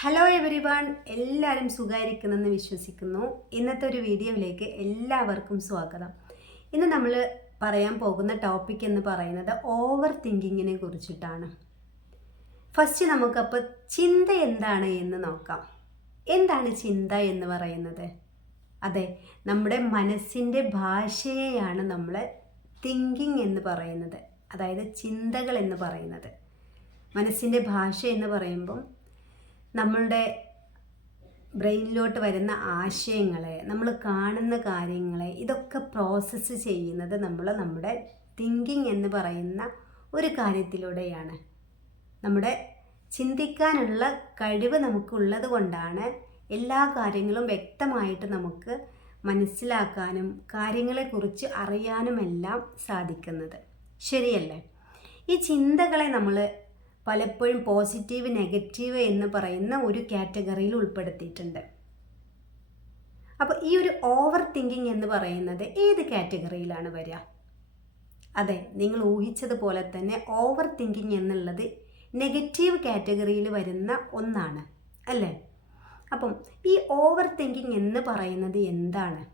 Hello every one, എല്ലാവരും സുഖമായിരിക്കുന്നെന്ന് വിശ്വസിക്കുന്നു. ഇന്നത്തെ ഒരു വീഡിയോയിലേക്ക് എല്ലാവർക്കും സ്വാഗതം. ഇന്ന് നമ്മൾ പറയാൻ പോകുന്ന ടോപ്പിക് എന്ന് പറയുന്നത് ഓവർ തിങ്കിങ്ങിനെ കുറിച്ചിട്ടാണ്. ഫസ്റ്റ് നമുക്കപ്പോൾ ചിന്ത എന്താണ് എന്ന് നോക്കാം. എന്താണ് ചിന്ത എന്ന് പറയുന്നത്? അതെ, നമ്മുടെ മനസ്സിൻ്റെ ഭാഷയെയാണ് നമ്മൾ തിങ്കിങ് എന്ന് പറയുന്നത്, അതായത് ചിന്തകൾ എന്ന് പറയുന്നത്. മനസ്സിൻ്റെ ഭാഷ എന്ന് പറയുമ്പം നമ്മളുടെ ബ്രെയിനിലോട്ട് വരുന്ന ആശയങ്ങളെ, നമ്മൾ കാണുന്ന കാര്യങ്ങളെ, ഇതൊക്കെ പ്രോസസ്സ് ചെയ്യുന്നത് നമ്മുടെ തിങ്കിങ് എന്ന് പറയുന്ന ഒരു കാര്യത്തിലൂടെയാണ്. നമ്മുടെ ചിന്തിക്കാനുള്ള കഴിവ് നമുക്കുള്ളത് കൊണ്ടാണ് എല്ലാ കാര്യങ്ങളും വ്യക്തമായിട്ട് നമുക്ക് മനസ്സിലാക്കാനും കാര്യങ്ങളെക്കുറിച്ച് അറിയാനുമെല്ലാം സാധിക്കുന്നത്. ശരിയല്ലേ? ഈ ചിന്തകളെ നമ്മൾ പലപ്പോഴും പോസിറ്റീവ്, നെഗറ്റീവ് എന്ന് പറയുന്ന ഒരു കാറ്റഗറിയിൽ ഉൾപ്പെടുത്തിയിട്ടുണ്ട്. അപ്പോൾ ഈ ഒരു ഓവർ തിങ്കിങ് എന്ന് പറയുന്നത് ഏത് കാറ്റഗറിയിലാണ് വരിക? അതെ, നിങ്ങൾ ഊഹിച്ചതുപോലെ തന്നെ ഓവർ തിങ്കിങ് എന്നുള്ളത് നെഗറ്റീവ് കാറ്റഗറിയിൽ വരുന്ന ഒന്നാണ്, അല്ലേ? അപ്പം ഈ ഓവർ തിങ്കിങ് എന്ന് പറയുന്നത് എന്താണ്?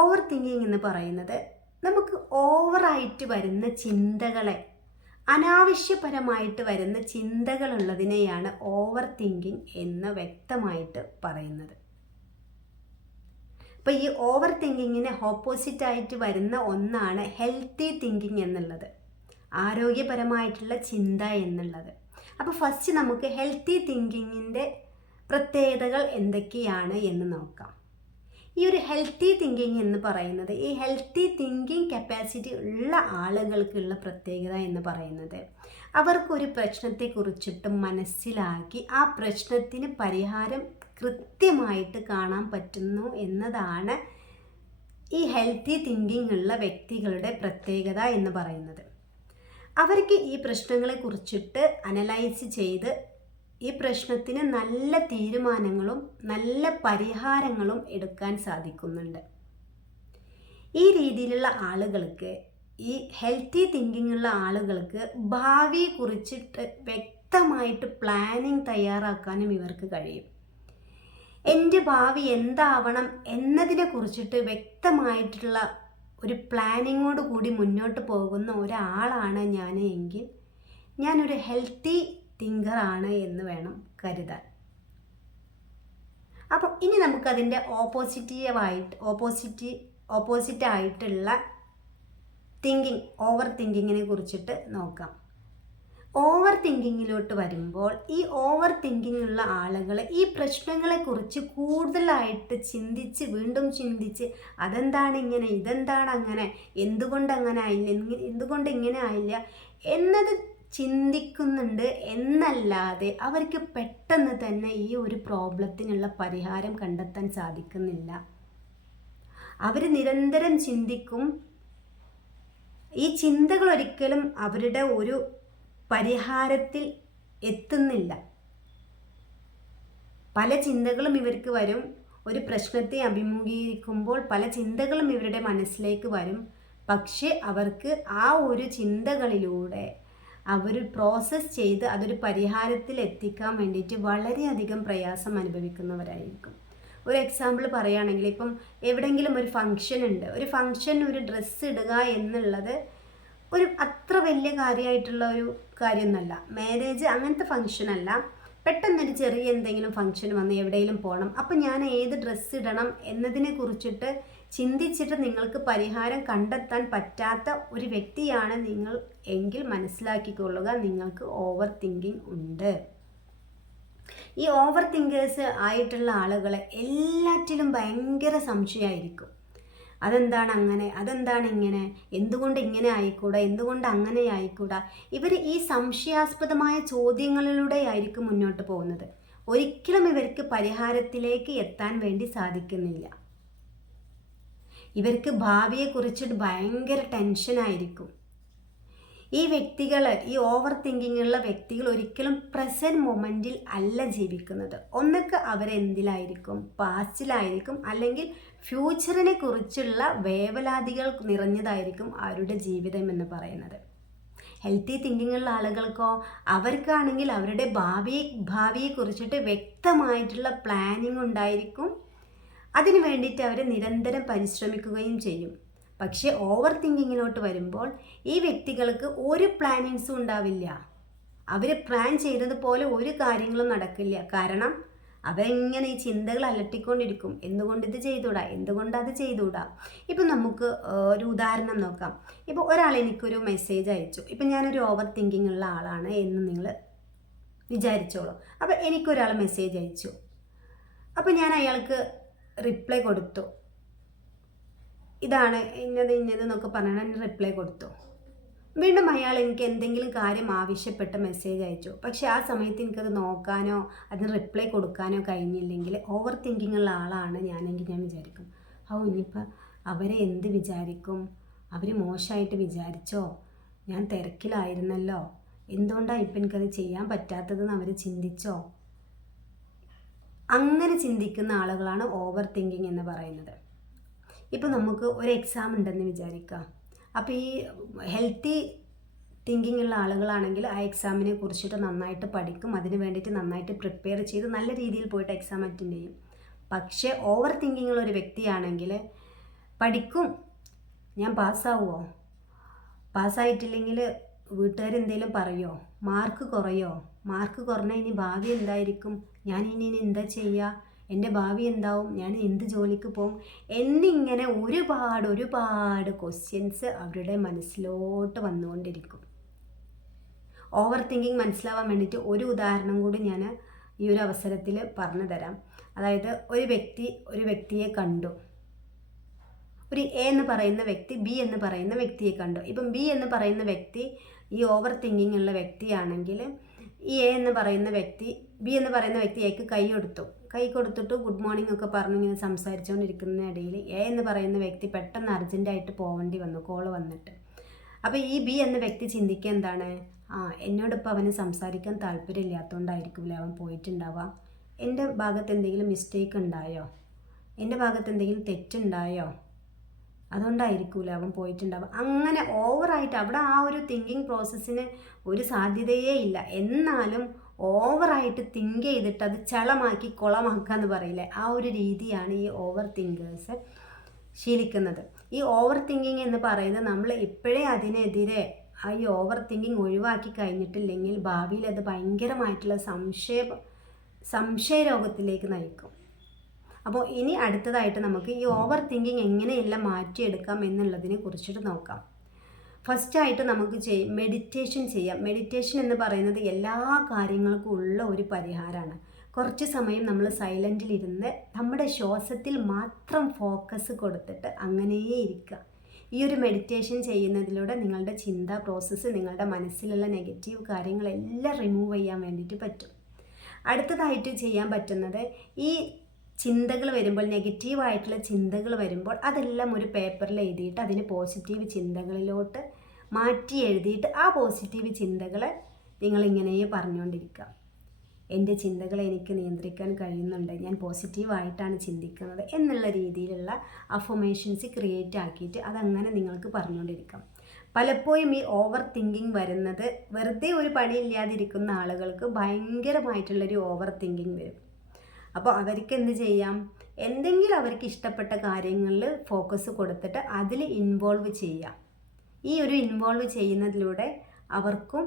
ഓവർ തിങ്കിങ് എന്ന് പറയുന്നത് നമുക്ക് ഓവറായിട്ട് വരുന്ന ചിന്തകളെ, അനാവശ്യപരമായിട്ട് വരുന്ന ചിന്തകളുള്ളതിനെയാണ് ഓവർ തിങ്കിങ് എന്ന് വ്യക്തമായിട്ട് പറയുന്നത്. അപ്പോൾ ഈ ഓവർ തിങ്കിങ്ങിന് ഓപ്പോസിറ്റായിട്ട് വരുന്ന ഒന്നാണ് ഹെൽത്തി തിങ്കിങ് എന്നുള്ളത്, ആരോഗ്യപരമായിട്ടുള്ള ചിന്ത എന്നുള്ളത്. അപ്പോൾ ഫസ്റ്റ് നമുക്ക് ഹെൽത്തി തിങ്കിങ്ങിൻ്റെ പ്രത്യേകതകൾ എന്തൊക്കെയാണ് എന്ന് നോക്കാം. ഈ ഒരു ഹെൽത്തി തിങ്കിങ് എന്ന് പറയുന്നത്, ഈ ഹെൽത്തി തിങ്കിങ് കപ്പാസിറ്റി ഉള്ള ആളുകൾക്കുള്ള പ്രത്യേകത എന്ന് പറയുന്നത്, അവർക്കൊരു പ്രശ്നത്തെക്കുറിച്ചിട്ട് മനസ്സിലാക്കി ആ പ്രശ്നത്തിന് പരിഹാരം കൃത്യമായിട്ട് കാണാൻ പറ്റുന്നു എന്നതാണ് ഈ ഹെൽത്തി തിങ്കിങ് ഉള്ള വ്യക്തികളുടെ പ്രത്യേകത എന്ന് പറയുന്നത്. അവർക്ക് ഈ പ്രശ്നങ്ങളെക്കുറിച്ചിട്ട് അനലൈസ് ചെയ്ത് ഈ പ്രശ്നത്തിന് നല്ല തീരുമാനങ്ങളും നല്ല പരിഹാരങ്ങളും എടുക്കാൻ സാധിക്കുന്നുണ്ട്. ഈ രീതിയിലുള്ള ആളുകൾക്ക്, ഈ ഹെൽത്തി തിങ്കിങ് ഉള്ള ആളുകൾക്ക് ഭാവിയെ കുറിച്ചിട്ട് വ്യക്തമായിട്ട് പ്ലാനിങ് തയ്യാറാക്കാനും ഇവർക്ക് കഴിയും. എൻ്റെ ഭാവി എന്താവണം എന്നതിനെ കുറിച്ചിട്ട് വ്യക്തമായിട്ടുള്ള ഒരു പ്ലാനിങ്ങോട് കൂടി മുന്നോട്ട് പോകുന്ന ഒരാളാണ് ഞാൻ എങ്കിൽ ഞാനൊരു ഹെൽത്തി തിങ്കറാണ് എന്ന് വേണം കരുതാൻ. അപ്പം ഇനി നമുക്കതിൻ്റെ ഓപ്പോസിറ്റ് ആയിട്ടുള്ള തിങ്കിങ്, ഓവർ തിങ്കിങ്ങിനെ കുറിച്ചിട്ട് നോക്കാം. ഓവർ തിങ്കിങ്ങിലോട്ട് വരുമ്പോൾ ഈ ഓവർ തിങ്കിങ് ഉള്ള ആളുകൾ ഈ പ്രശ്നങ്ങളെക്കുറിച്ച് കൂടുതലായിട്ട് ചിന്തിച്ച്, വീണ്ടും ചിന്തിച്ച്, അതെന്താണ് ഇങ്ങനെ, ഇതെന്താണ് അങ്ങനെ, എന്തുകൊണ്ട് അങ്ങനെ ആയില്ല, എന്തുകൊണ്ട് ഇങ്ങനെ ആയില്ല എന്നത് ചിന്തിക്കുന്നുണ്ട് എന്നല്ലാതെ അവർക്ക് പെട്ടെന്ന് തന്നെ ഈ ഒരു പ്രോബ്ലത്തിനുള്ള പരിഹാരം കണ്ടെത്താൻ സാധിക്കുന്നില്ല. അവർ നിരന്തരം ചിന്തിക്കും. ഈ ചിന്തകൾ ഒരിക്കലും അവരുടെ ഒരു പരിഹാരത്തിൽ എത്തുന്നില്ല. പല ചിന്തകളും ഇവർക്ക് വരും. ഒരു പ്രശ്നത്തെ അഭിമുഖീകരിക്കുമ്പോൾ പല ചിന്തകളും ഇവരുടെ മനസ്സിലേക്ക് വരും. പക്ഷേ അവർക്ക് ആ ഒരു ചിന്തകളിലൂടെ അവർ പ്രോസസ്സ് ചെയ്ത് അതൊരു പരിഹാരത്തിൽ എത്തിക്കാൻ വേണ്ടിയിട്ട് വളരെയധികം പ്രയാസം അനുഭവിക്കുന്നവരായിരിക്കും. ഒരു എക്സാമ്പിൾ പറയുകയാണെങ്കിൽ, ഇപ്പം എവിടെയെങ്കിലും ഒരു ഫംഗ്ഷൻ ഉണ്ട്. ഒരു ഫംഗ്ഷന് ഒരു ഡ്രസ്സ് ഇടുക എന്നുള്ളത് ഒരു അത്ര വലിയ കാര്യമായിട്ടുള്ള ഒരു കാര്യമൊന്നുമല്ല. മാരേജ് അങ്ങനത്തെ ഫംഗ്ഷനല്ല. പെട്ടെന്നൊരു ചെറിയ എന്തെങ്കിലും ഫംഗ്ഷൻ വന്ന് എവിടെയെങ്കിലും പോകണം. അപ്പം ഞാൻ ഏത് ഡ്രസ്സ് ഇടണം എന്നതിനെ കുറിച്ചിട്ട് ചിന്തിച്ചിട്ട് നിങ്ങൾക്ക് പരിഹാരം കണ്ടെത്താൻ പറ്റാത്ത ഒരു വ്യക്തിയാണ് നിങ്ങൾ എങ്കിൽ മനസ്സിലാക്കിക്കൊള്ളുക, നിങ്ങൾക്ക് ഓവർ തിങ്കിങ് ഉണ്ട്. ഈ ഓവർ തിങ്കേഴ്സ് ആയിട്ടുള്ള ആളുകളെ എല്ലാറ്റിലും ഭയങ്കര സംശയമായിരിക്കും. അതെന്താണ് അങ്ങനെ, അതെന്താണ് ഇങ്ങനെ, എന്തുകൊണ്ട് ഇങ്ങനെ ആയിക്കൂടാ, എന്തുകൊണ്ട് അങ്ങനെ ആയിക്കൂടാ. ഇവർ ഈ സംശയാസ്പദമായ ചോദ്യങ്ങളിലൂടെ ആയിരിക്കും മുന്നോട്ട് പോകുന്നത്. ഒരിക്കലും ഇവർക്ക് പരിഹാരത്തിലേക്ക് എത്താൻ വേണ്ടി സാധിക്കുന്നില്ല. ഇവർക്ക് ഭാവിയെക്കുറിച്ചിട്ട് ഭയങ്കര ടെൻഷനായിരിക്കും. ഈ വ്യക്തികൾ, ഈ ഓവർ തിങ്കിങ് ഉള്ള വ്യക്തികൾ ഒരിക്കലും പ്രസൻറ്റ് മൊമെൻറ്റിൽ അല്ല ജീവിക്കുന്നത്. ഒന്നൊക്കെ അവരെന്തിലായിരിക്കും, പാസ്റ്റിലായിരിക്കും, അല്ലെങ്കിൽ ഫ്യൂച്ചറിനെ കുറിച്ചുള്ള വേവലാതികൾ നിറഞ്ഞതായിരിക്കും അവരുടെ ജീവിതം എന്ന് പറയുന്നത്. ഹെൽത്തി തിങ്കിങ്ങുള്ള ആളുകൾക്കോ അവർക്കാണെങ്കിൽ അവരുടെ ഭാവിയെ കുറിച്ചിട്ട് വ്യക്തമായിട്ടുള്ള പ്ലാനിങ് ഉണ്ടായിരിക്കും. അതിനു വേണ്ടിയിട്ട് അവർ നിരന്തരം പരിശ്രമിക്കുകയും ചെയ്യും. പക്ഷേ ഓവർ തിങ്കിങ്ങിലോട്ട് വരുമ്പോൾ ഈ വ്യക്തികൾക്ക് ഒരു പ്ലാനിങ്സും ഉണ്ടാവില്ല. അവർ പ്ലാൻ ചെയ്തതുപോലെ ഒരു കാര്യങ്ങളും നടക്കില്ല. കാരണം അവരിങ്ങനെ ഈ ചിന്തകൾ അലട്ടിക്കൊണ്ടിരിക്കും. എന്തുകൊണ്ട് ഇത് ചെയ്തുകൂടാ, എന്തുകൊണ്ട് അത് ചെയ്തുകൂടാ. ഇപ്പം നമുക്ക് ഒരു ഉദാഹരണം നോക്കാം. ഇപ്പോൾ ഒരാൾ എനിക്കൊരു മെസ്സേജ് അയച്ചു. ഇപ്പം ഞാനൊരു ഓവർ തിങ്കിങ് ഉള്ള ആളാണ് എന്ന് നിങ്ങൾ വിചാരിച്ചോളൂ. അപ്പോൾ എനിക്കൊരാൾ മെസ്സേജ് അയച്ചു. അപ്പോൾ ഞാൻ അയാൾക്ക് റിപ്ലൈ കൊടുത്തു. ഇതാണ് ഇന്നത് എന്നൊക്കെ പറഞ്ഞാൽ റിപ്ലൈ കൊടുത്തു. വീണ്ടും അയാൾ എനിക്ക് എന്തെങ്കിലും കാര്യം ആവശ്യപ്പെട്ട മെസ്സേജ് അയച്ചു. പക്ഷെ ആ സമയത്ത് എനിക്കത് നോക്കാനോ അതിന് റിപ്ലൈ കൊടുക്കാനോ കഴിഞ്ഞില്ലെങ്കിൽ ഓവർ തിങ്കിങ് ഉള്ള ആളാണ് ഞാനെങ്കിൽ ഞാൻ വിചാരിക്കും, ഇനിയിപ്പോൾ അവരെ എന്ത് വിചാരിക്കും, അവർ മോശമായിട്ട് വിചാരിച്ചോ, ഞാൻ തിരക്കിലായിരുന്നല്ലോ, എന്തുകൊണ്ടാണ് ഇപ്പം എനിക്കത് ചെയ്യാൻ പറ്റാത്തതെന്ന് അവർ ചിന്തിച്ചോ. അങ്ങനെ ചിന്തിക്കുന്ന ആളുകളാണ് ഓവർ തിങ്കിങ് എന്ന് പറയുന്നത്. ഇപ്പോൾ നമുക്ക് ഒരു എക്സാം ഉണ്ടെന്ന് വിചാരിക്കാം. അപ്പോൾ ഈ ഹെൽത്തി തിങ്കിങ് ഉള്ള ആളുകളാണെങ്കിൽ ആ എക്സാമിനെ കുറിച്ചിട്ട് നന്നായിട്ട് പഠിക്കും, അതിന് വേണ്ടിയിട്ട് നന്നായിട്ട് പ്രിപ്പയർ ചെയ്ത് നല്ല രീതിയിൽ പോയിട്ട് എക്സാം അറ്റൻഡ് ചെയ്യും. പക്ഷേ ഓവർ തിങ്കിങ് ഉള്ള ഒരു വ്യക്തിയാണെങ്കിൽ പഠിക്കും, ഞാൻ പാസ്സാവുമോ, പാസ്സായിട്ടില്ലെങ്കിൽ വീട്ടുകാരെന്തെങ്കിലും പറയുമോ, മാർക്ക് കുറയോ, മാർക്ക് കുറഞ്ഞാൽ ഇനി ഭാവി എന്തായിരിക്കും, ഞാൻ ഇനി എന്താ ചെയ്യുക, എൻ്റെ ഭാവി എന്താവും, ഞാൻ എന്ത് ജോലിക്ക് പോകും എന്നിങ്ങനെ ഒരുപാട് ക്വസ്റ്റ്യൻസ് അവരുടെ മനസ്സിലോട്ട് വന്നുകൊണ്ടിരിക്കും. ഓവർ തിങ്കിങ് മനസ്സിലാവാൻ വേണ്ടിയിട്ട് ഒരു ഉദാഹരണം കൂടി ഞാൻ ഈ ഒരു അവസരത്തിൽ പറഞ്ഞു തരാം. അതായത് ഒരു വ്യക്തിയെ കണ്ടു. ഒരു എ എന്ന് പറയുന്ന വ്യക്തി ബി എന്ന് പറയുന്ന വ്യക്തിയെ കണ്ടു. ഇപ്പം ബി എന്ന് പറയുന്ന വ്യക്തി ഈ ഓവർ തിങ്കിങ് ഉള്ള വ്യക്തിയാണെങ്കിൽ ഈ എ എന്ന് പറയുന്ന വ്യക്തി ബി എന്ന് പറയുന്ന വ്യക്തി എക്ക് കൈ കൊടുത്തിട്ട് ഗുഡ് മോർണിംഗ് ഒക്കെ പറഞ്ഞു ഇങ്ങനെ സംസാരിച്ചുകൊണ്ടിരിക്കുന്നതിനിടയിൽ എ എന്ന് പറയുന്ന വ്യക്തി പെട്ടെന്ന് അർജൻറ്റായിട്ട് പോകേണ്ടി വന്നു, കോള് വന്നിട്ട്. അപ്പോൾ ഈ ബി എന്ന വ്യക്തി ചിന്തിക്കുക എന്താണ്, എന്നോടിപ്പോൾ അവന് സംസാരിക്കാൻ താല്പര്യമില്ലാത്തതുകൊണ്ടായിരിക്കില്ല അവൻ പോയിട്ടുണ്ടാവുക, എൻ്റെ ഭാഗത്ത് എന്തെങ്കിലും മിസ്റ്റേക്ക് ഉണ്ടായോ, എൻ്റെ ഭാഗത്ത് എന്തെങ്കിലും തെറ്റുണ്ടായോ, അതുകൊണ്ടായിരിക്കൂല അവൻ പോയിട്ടുണ്ടാവുക. അങ്ങനെ ഓവറായിട്ട് അവിടെ ആ ഒരു തിങ്കിങ് പ്രോസസ്സിന് ഒരു സാധ്യതയേ ഇല്ല. എന്നാലും ഓവറായിട്ട് തിങ്ക് ചെയ്തിട്ട് അത് ചളമാക്കി കുളമാക്കുക എന്ന് പറയില്ലേ, ആ ഒരു രീതിയാണ് ഈ ഓവർ തിങ്കേഴ്സ് ശീലിക്കുന്നത്. ഈ ഓവർ തിങ്കിങ് എന്ന് പറയുന്നത് നമ്മൾ ഇപ്പോഴേ അതിനെതിരെ ഈ ഓവർ തിങ്കിങ് ഒഴിവാക്കി കഴിഞ്ഞിട്ടില്ലെങ്കിൽ ഭാവിയിൽ അത് ഭയങ്കരമായിട്ടുള്ള സംശയരോഗത്തിലേക്ക് നയിക്കും. അപ്പോൾ ഇനി അടുത്തതായിട്ട് നമുക്ക് ഈ ഓവർ തിങ്കിങ് എങ്ങനെയെല്ലാം മാറ്റിയെടുക്കാം എന്നുള്ളതിനെ കുറിച്ചിട്ട് നോക്കാം. ഫസ്റ്റായിട്ട് നമുക്ക് മെഡിറ്റേഷൻ ചെയ്യാം. മെഡിറ്റേഷൻ എന്ന് പറയുന്നത് എല്ലാ കാര്യങ്ങൾക്കും ഉള്ള ഒരു പരിഹാരമാണ്. കുറച്ച് സമയം നമ്മൾ സൈലൻറ്റിലിരുന്ന് നമ്മുടെ ശ്വാസത്തിൽ മാത്രം ഫോക്കസ് കൊടുത്തിട്ട് അങ്ങനെയേ ഇരിക്കുക. ഈ ഒരു മെഡിറ്റേഷൻ ചെയ്യുന്നതിലൂടെ നിങ്ങളുടെ ചിന്താ പ്രോസസ്സ്, നിങ്ങളുടെ മനസ്സിലുള്ള നെഗറ്റീവ് കാര്യങ്ങളെല്ലാം റിമൂവ് ചെയ്യാൻ വേണ്ടിയിട്ട് പറ്റും. അടുത്തതായിട്ട് ചെയ്യാൻ പറ്റുന്നത്, ഈ ചിന്തകൾ വരുമ്പോൾ, നെഗറ്റീവായിട്ടുള്ള ചിന്തകൾ വരുമ്പോൾ അതെല്ലാം ഒരു പേപ്പറിൽ എഴുതിയിട്ട് അതിന് പോസിറ്റീവ് ചിന്തകളിലോട്ട് മാറ്റി എഴുതിയിട്ട് ആ പോസിറ്റീവ് ചിന്തകളെ നിങ്ങളിങ്ങനെ പറഞ്ഞുകൊണ്ടിരിക്കുക. എൻ്റെ ചിന്തകളെ എനിക്ക് നിയന്ത്രിക്കാൻ കഴിയുന്നുണ്ട്, ഞാൻ പോസിറ്റീവായിട്ടാണ് ചിന്തിക്കുന്നത് എന്നുള്ള രീതിയിലുള്ള അഫർമേഷൻസ് ക്രിയേറ്റ് ആക്കിയിട്ട് അതങ്ങനെ നിങ്ങൾക്ക് പറഞ്ഞുകൊണ്ടിരിക്കാം. പലപ്പോഴും ഈ ഓവർ തിങ്കിങ് വരുന്നത് വെറുതെ ഒരു പണിയില്ലാതിരിക്കുന്ന ആളുകൾക്ക് ഭയങ്കരമായിട്ടുള്ളൊരു ഓവർ തിങ്കിങ് വരും. അപ്പോൾ അവർക്ക് എന്ത് ചെയ്യാം, എന്തെങ്കിലും അവർക്ക് ഇഷ്ടപ്പെട്ട കാര്യങ്ങളിൽ ഫോക്കസ് കൊടുത്തിട്ട് അതിൽ ഇൻവോൾവ് ചെയ്യാം. ഈ ഒരു ഇൻവോൾവ് ചെയ്യുന്നതിലൂടെ അവർക്കും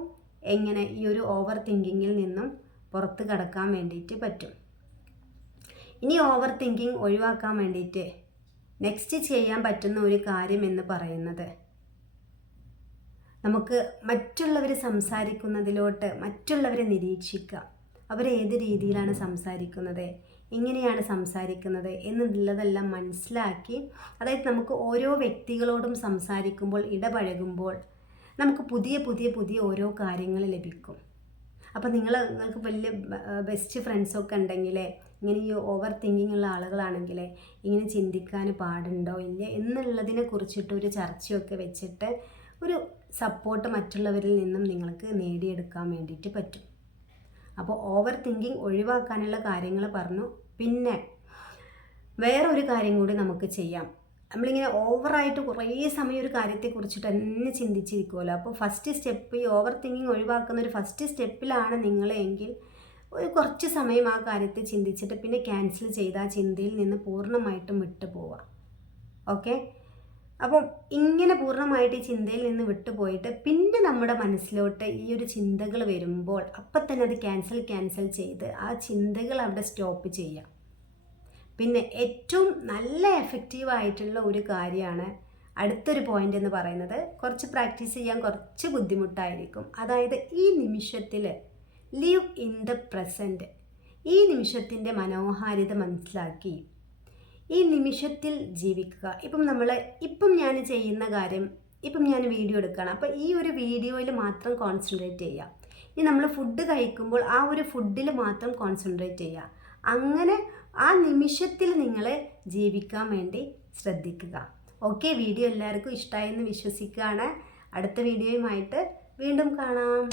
എങ്ങനെ ഈ ഒരു ഓവർ തിങ്കിങ്ങിൽ നിന്നും പുറത്ത് കടക്കാൻ വേണ്ടിയിട്ട് പറ്റും. ഇനി ഓവർ തിങ്കിങ് ഒഴിവാക്കാൻ വേണ്ടിയിട്ട് നെക്സ്റ്റ് ചെയ്യാൻ പറ്റുന്ന ഒരു കാര്യം എന്ന് പറയുന്നത്, നമുക്ക് മറ്റുള്ളവർ സംസാരിക്കുന്നതിലോട്ട് മറ്റുള്ളവരെ നിരീക്ഷിക്കുക. അവരേത് രീതിയിലാണ് സംസാരിക്കുന്നത്, എങ്ങനെയാണ് സംസാരിക്കുന്നത് എന്നുള്ളതെല്ലാം മനസ്സിലാക്കി, അതായത് നമുക്ക് ഓരോ വ്യക്തികളോടും സംസാരിക്കുമ്പോൾ, ഇടപഴകുമ്പോൾ നമുക്ക് പുതിയ ഓരോ കാര്യങ്ങൾ ലഭിക്കും. അപ്പോൾ നിങ്ങൾക്ക് വലിയ ബെസ്റ്റ് ഫ്രണ്ട്സൊക്കെ ഉണ്ടെങ്കിൽ, ഇങ്ങനെ ഈ ഓവർ തിങ്കിങ് ഉള്ള ആളുകളാണെങ്കിൽ ഇങ്ങനെ ചിന്തിക്കാൻ പാടുണ്ടോ ഇല്ല എന്നുള്ളതിനെ കുറിച്ചിട്ടൊരു ചർച്ചയൊക്കെ വെച്ചിട്ട് ഒരു സപ്പോർട്ട് മറ്റുള്ളവരിൽ നിന്നും നിങ്ങൾക്ക് നേടിയെടുക്കാൻ വേണ്ടിയിട്ട് പറ്റും. അപ്പോൾ ഓവർ തിങ്കിങ് ഒഴിവാക്കാനുള്ള കാര്യങ്ങൾ പറഞ്ഞു. പിന്നെ വേറൊരു കാര്യം കൂടി നമുക്ക് ചെയ്യാം. നമ്മളിങ്ങനെ ഓവറായിട്ട് കുറേ സമയം ഒരു കാര്യത്തെക്കുറിച്ചിട്ട് തന്നെ ചിന്തിച്ചിരിക്കുമല്ലോ. അപ്പോൾ ഫസ്റ്റ് സ്റ്റെപ്പ്, ഈ ഓവർ തിങ്കിങ് ഒഴിവാക്കുന്ന ഒരു ഫസ്റ്റ് സ്റ്റെപ്പിലാണ് നിങ്ങളെങ്കിൽ ഒരു കുറച്ച് സമയം ആ കാര്യത്തെ ചിന്തിച്ചിട്ട് പിന്നെ ക്യാൻസൽ ചെയ്ത് ആ ചിന്തയിൽ നിന്ന് പൂർണ്ണമായിട്ടും വിട്ടു പോവുക. ഓക്കെ, അപ്പം ഇങ്ങനെ പൂർണ്ണമായിട്ട് ഈ ചിന്തയിൽ നിന്ന് വിട്ടുപോയിട്ട് പിന്നെ നമ്മുടെ മനസ്സിലോട്ട് ഈ ഒരു ചിന്തകൾ വരുമ്പോൾ അപ്പം തന്നെ അത് ക്യാൻസൽ ചെയ്ത് ആ ചിന്തകൾ അവിടെ സ്റ്റോപ്പ് ചെയ്യാം. പിന്നെ ഏറ്റവും നല്ല എഫക്റ്റീവായിട്ടുള്ള ഒരു കാര്യമാണ് അടുത്തൊരു പോയിന്റ് എന്ന് പറയുന്നത്. കുറച്ച് പ്രാക്ടീസ് ചെയ്യാൻ കുറച്ച് ബുദ്ധിമുട്ടായിരിക്കും. അതായത് ഈ നിമിഷത്തിൽ ലിവ് ഇൻ ദ പ്രസൻറ്റ്, ഈ നിമിഷത്തിൻ്റെ മനോഹാരിത മനസ്സിലാക്കി ഈ നിമിഷത്തിൽ ജീവിക്കുക. ഇപ്പം ഞാൻ ചെയ്യുന്ന കാര്യം, ഇപ്പം ഞാൻ വീഡിയോ എടുക്കുകയാണ്, അപ്പോൾ ഈ ഒരു വീഡിയോയിൽ മാത്രം കോൺസെൻട്രേറ്റ് ചെയ്യുക. ഇനി നമ്മൾ ഫുഡ് കഴിക്കുമ്പോൾ ആ ഒരു ഫുഡിൽ മാത്രം കോൺസെൻട്രേറ്റ് ചെയ്യുക. അങ്ങനെ ആ നിമിഷത്തിൽ നിങ്ങൾ ജീവിക്കാൻ വേണ്ടി ശ്രദ്ധിക്കുക. ഓക്കെ, വീഡിയോ എല്ലാവർക്കും ഇഷ്ടമായെന്ന് വിശ്വസിക്കുകയാണ്. അടുത്ത വീഡിയോയുമായിട്ട് വീണ്ടും കാണാം.